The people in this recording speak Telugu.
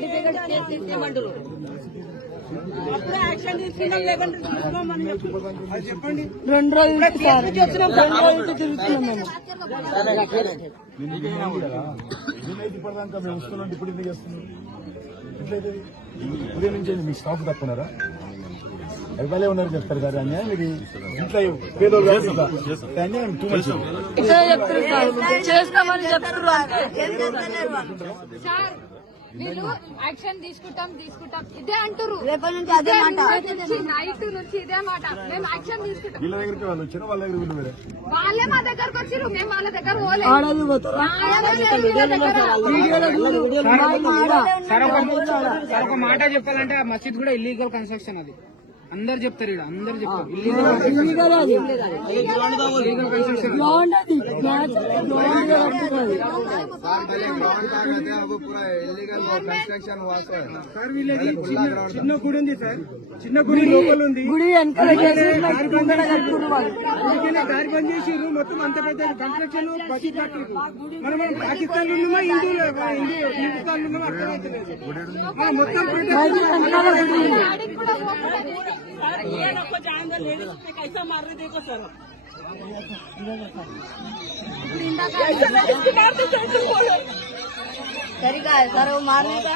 సర్టిఫికెట్ చేసి అప్పుడే యాక్షన్ తీసుకున్నాం లేకుంటే చూసుకోమని చెప్పండి రెండు రోజులు సార్ రెండు రోజులు తిరుగుతున్నాం ఇప్పటిదాకా మేము వస్తున్నాం ఇప్పుడు ఎందుకు చేస్తున్నాం ఎట్లయితే ఉదయం నుంచి మీ స్టాఫ్ తప్పున్నారా ఎవరే ఉన్నారు చెప్తారు కదా అన్యాయం ఇది ఇంట్లో పేదోళ్ళు అన్యాయం టూ మచ్ చేస్తామని చెప్తారు వీళ్ళు యాక్షన్ తీసుకుంటాం తీసుకుంటాం. ఇదే అంటారు రేపటి నుంచి అదే మాట. నైట్ నుంచి ఇదే మాట. మేము యాక్షన్ తీసుకుంటాం. వీళ్ళ దగ్గరికి వాళ్ళు వచ్చారు వాళ్ళ దగ్గర వీళ్ళు వేరే వాళ్ళే మా దగ్గరకు వచ్చిర్రు. మేము వాళ్ళ దగ్గర సార్ ఒక మాట చెప్పాలంటే ఆ మసీద్ కూడా ఇల్లీగల్ కన్స్ట్రక్షన్ అది. అందరు చెప్తారు ఇక్కడ అందరు చెప్తారు. ఇల్లీగల్ చిన్న గుడి ఉంది సార్ చిన్న గుడి లోపల ఉంది. గుడి వెనకాల దారి బంద్ చేసి మొత్తం అంత పెద్ద కన్స్ట్రక్షన్ బస్సు కట్టిర్రు మనం మనం పాకిస్తాన్ ఉన్నామా హిందువులు హిందుస్థాన్ ఉన్నామా మొత్తం అది గుడి ఉంది. సరిగా సరే మారనేగా